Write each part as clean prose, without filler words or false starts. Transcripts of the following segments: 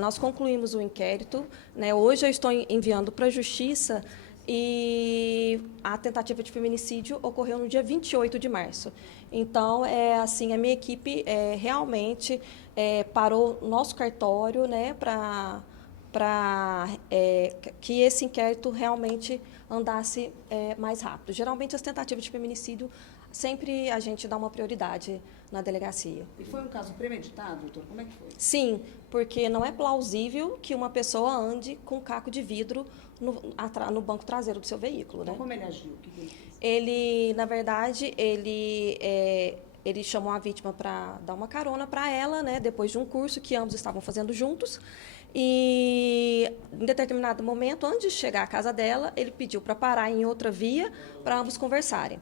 Nós concluímos o inquérito, né? Hoje eu estou enviando para a Justiça e a tentativa de feminicídio ocorreu no dia 28 de março. Então, assim, a minha equipe realmente parou nosso cartório, né, para que esse inquérito realmente andasse mais rápido. Geralmente, as tentativas de feminicídio, sempre a gente dá uma prioridade na delegacia. E foi um caso premeditado, doutor? Como é que foi? Sim, porque não é plausível que uma pessoa ande com um caco de vidro no banco traseiro do seu veículo, Então, né? como ele agiu? O que ele fez? Ele, na verdade, ele chamou a vítima para dar uma carona para ela, né? Depois de um curso que ambos estavam fazendo juntos. E, em determinado momento, antes de chegar à casa dela, ele pediu para parar em outra via para ambos conversarem.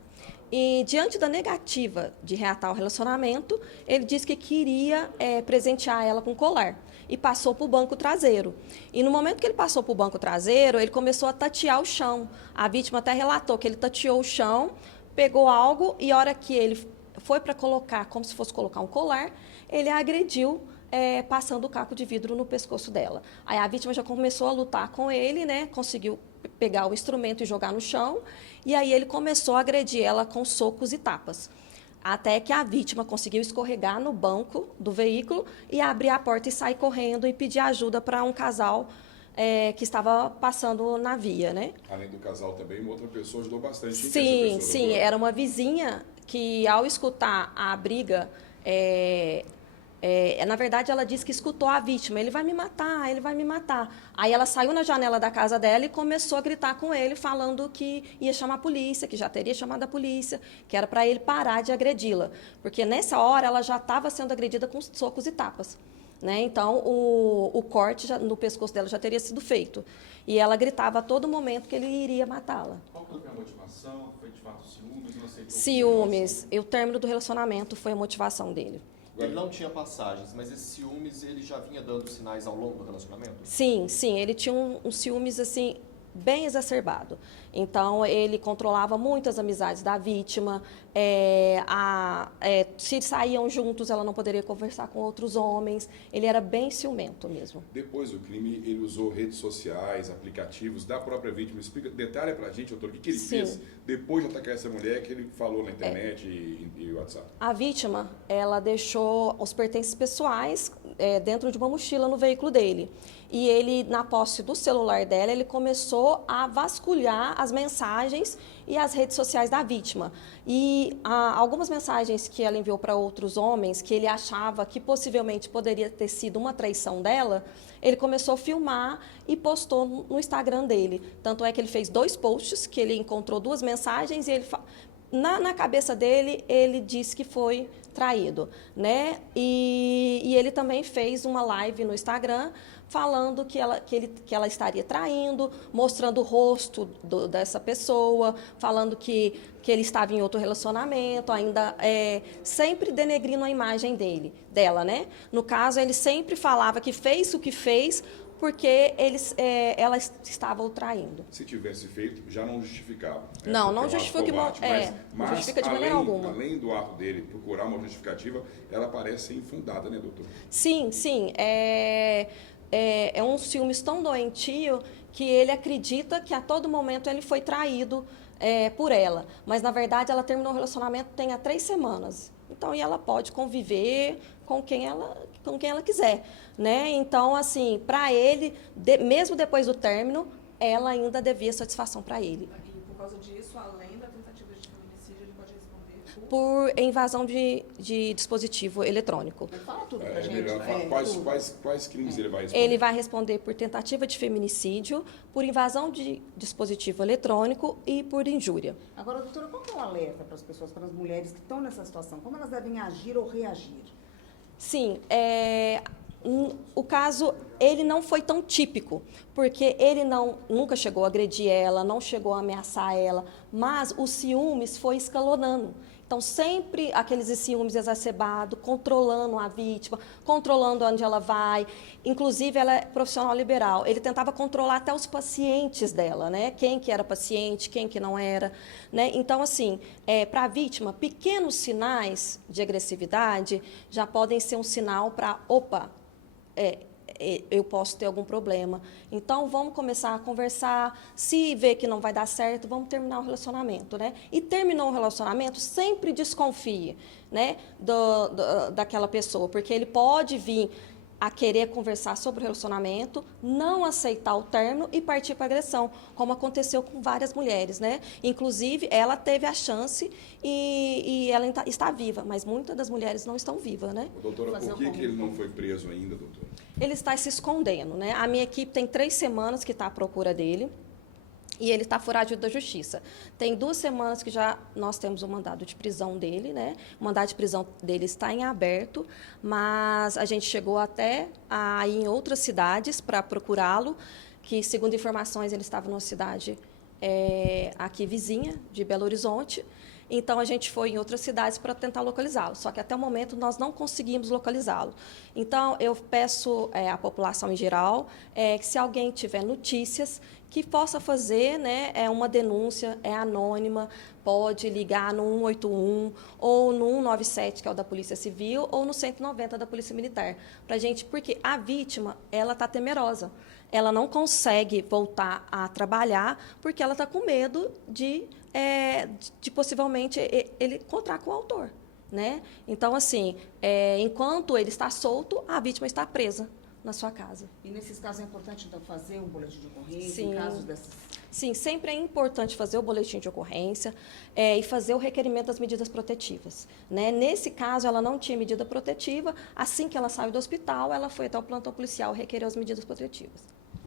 E, diante da negativa de reatar o relacionamento, ele disse que queria presentear ela com colar e passou para o banco traseiro. E no momento que ele passou para o banco traseiro, ele começou a tatear o chão. A vítima até relatou que ele tateou o chão, pegou algo e a hora que ele foi para colocar, como se fosse colocar um colar, ele a agrediu, passando o caco de vidro no pescoço dela. Aí a vítima já começou a lutar com ele, né? Conseguiu pegar o instrumento e jogar no chão, e aí ele começou a agredir ela com socos e tapas. Até que a vítima conseguiu escorregar no banco do veículo e abrir a porta e sair correndo e pedir ajuda para um casal que estava passando na via, né? Além do casal também, uma outra pessoa ajudou bastante. Quem que é Sim, essa pessoa, sim, doutora? era uma vizinha que, ao escutar a briga, na verdade, ela disse que escutou a vítima, ele vai me matar, ele vai me matar. Aí ela saiu na janela da casa dela e começou a gritar com ele, falando que ia chamar a polícia, que já teria chamado a polícia, que era para ele parar de agredi-la. Porque nessa hora ela já estava sendo agredida com socos e tapas. Né? Então, o corte no pescoço dela já teria sido feito. E ela gritava a todo momento que ele iria matá-la. Qual que foi a motivação? Foi de fato ciúmes? Não aceitou Ciúmes. E o término do relacionamento foi a motivação dele. Ele não tinha passagens, mas esses ciúmes ele já vinha dando sinais ao longo do relacionamento? Sim, sim, ele tinha um ciúmes assim bem exacerbado. Então, ele controlava muito as amizades da vítima. Se saíam juntos, ela não poderia conversar com outros homens. Ele era bem ciumento mesmo. Depois do crime, ele usou redes sociais, aplicativos da própria vítima. Explica, detalhe pra gente, doutor, o que ele Sim. fez depois de atacar essa mulher que ele falou na internet e WhatsApp. A vítima, ela deixou os pertences pessoais dentro de uma mochila no veículo dele. E ele, na posse do celular dela, ele começou a vasculhar as mensagens e as redes sociais da vítima. E algumas mensagens que ela enviou para outros homens, que ele achava que possivelmente poderia ter sido uma traição dela, ele começou a filmar e postou no Instagram dele. Tanto é que ele fez 2 posts, que ele encontrou 2 mensagens e ele... Na cabeça dele, ele disse que foi traído, né? E ele também fez uma live no Instagram falando que ela estaria traindo, mostrando o rosto dessa pessoa, falando que ele estava em outro relacionamento, ainda sempre denegrindo a imagem dela, né? No caso, ele sempre falava que fez o que fez porque ela estava o traindo. Se tivesse feito, já não justificava. Não, não porque é um ato justifica covarde, não justifica de maneira alguma. Além do ato dele procurar uma justificativa, ela parece infundada, né, doutor? Sim, sim. É um ciúmes tão doentio que ele acredita que a todo momento ele foi traído por ela. Mas, na verdade, ela terminou o relacionamento tem há 3 semanas. Então, e ela pode conviver com quem ela quiser, né? Então, assim, para ele, mesmo depois do término, ela ainda devia satisfação para ele. E por causa disso, além da tentativa de feminicídio, ele pode responder Por invasão de dispositivo eletrônico. Fala tudo pra É gente. melhor falar quais crimes ele vai responder. Ele vai responder por tentativa de feminicídio, por invasão de dispositivo eletrônico e por injúria. Agora, doutora, qual que é o alerta para as pessoas, para as mulheres que estão nessa situação? Como elas devem agir ou reagir? Sim, o caso, ele não foi tão típico, porque ele nunca chegou a agredir ela, não chegou a ameaçar ela, mas o ciúmes foi escalonando. Então, sempre aqueles ciúmes exacerbados, controlando a vítima, controlando onde ela vai. Inclusive, ela é profissional liberal. Ele tentava controlar até os pacientes dela, né? Quem que era paciente, quem que não era. Né? Então, assim, para a vítima, pequenos sinais de agressividade já podem ser um sinal para, eu posso ter algum problema. Então, vamos começar a conversar. Se vê que não vai dar certo, vamos terminar o relacionamento, né? E terminou o relacionamento, sempre desconfie, né, daquela pessoa, porque ele pode vir a querer conversar sobre o relacionamento, não aceitar o término e partir para agressão, como aconteceu com várias mulheres, né? Inclusive, ela teve a chance e ela está viva, mas muitas das mulheres não estão vivas, né? Doutora, Fazer por o que como? ele não foi preso ainda, doutora? Ele está se escondendo, né? A minha equipe tem 3 semanas que está à procura dele. E ele está foragido da justiça. Tem 2 semanas que já nós temos o mandado de prisão dele, né? O mandado de prisão dele está em aberto, mas a gente chegou até a ir em outras cidades para procurá-lo, que, segundo informações, ele estava numa cidade aqui vizinha, de Belo Horizonte. Então, a gente foi em outras cidades para tentar localizá-lo, só que até o momento nós não conseguimos localizá-lo. Então, eu peço à população em geral que, se alguém tiver notícias, que possa fazer, né, uma denúncia, anônima, pode ligar no 181 ou no 197, que é o da Polícia Civil, ou no 190 da Polícia Militar. Pra gente, porque a vítima, ela está temerosa. Ela não consegue voltar a trabalhar porque ela está com medo de possivelmente ele encontrar com o autor, né? Então, assim, enquanto ele está solto, a vítima está presa na sua casa. E nesses casos é importante, então, fazer um boletim de ocorrência, Sim. em casos dessas... Sim, sempre é importante fazer o boletim de ocorrência e fazer o requerimento das medidas protetivas, né? Nesse caso, ela não tinha medida protetiva. Assim que ela saiu do hospital, ela foi até o plantão policial requerer as medidas protetivas.